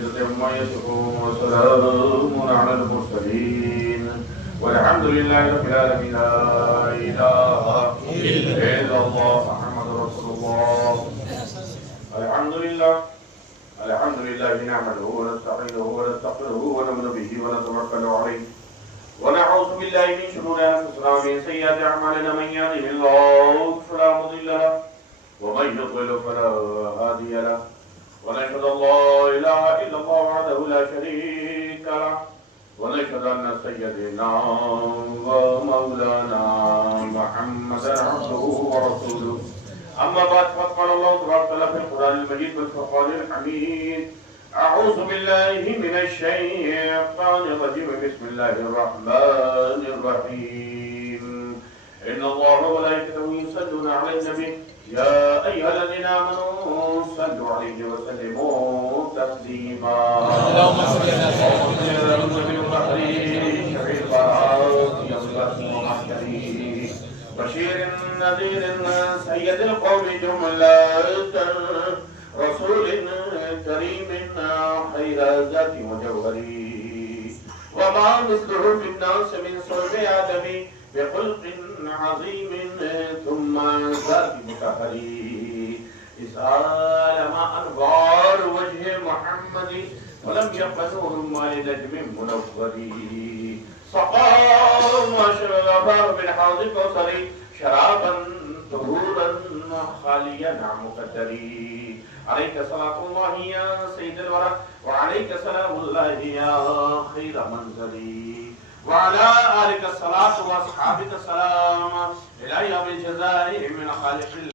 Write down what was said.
العزة عما يصفون وسلام على المرسلين والحمد لله رب العالمين. لا إله إلا الله محمد رسول الله. الحمد لله نحمده ونستعينه ونستغفره ونؤمن به ونتوكل عليه ونعوذ بالله من شرور أنفسنا ومن سيئات أعمالنا. من يهده الله فلا مضل له ومن يضلل فلا هادي له ونشهد أن لا إله إلا الله وحده لا شريك له ونشهد أن سيدنا ومولانا محمدا عبده ورسوله. أما بعد فقال الله تبارك وتعالى في القرآن المجيد والفرقان الحميد: أعوذ بالله من الشيطان الرجيم. بسم الله الرحمن الرحيم. إن الله وملائكته يصلون على النبي يا أيها الذين آمنوا صلوا عليه وسلموا تسليما. اللهم صل على النبي بشير نذير سيد القوم جملة رسول كريم خير ذات وجوهري وما مثله في الناس من صلب آدم بخلق عظيم ثم ذات متهري إسأل ما أنوار وجه محمد ولم يبق نور ما لنجم منور سقى ما شربه بالحوض الكوثري شرابا طهورا خاليا عن مقدري. عليك صلاة الله يا سيد الورى وعليك سلام الله يا خير منزلي وعلى آلك الصلاة وأصحابك السلام إلى يوم الجزاء من خالق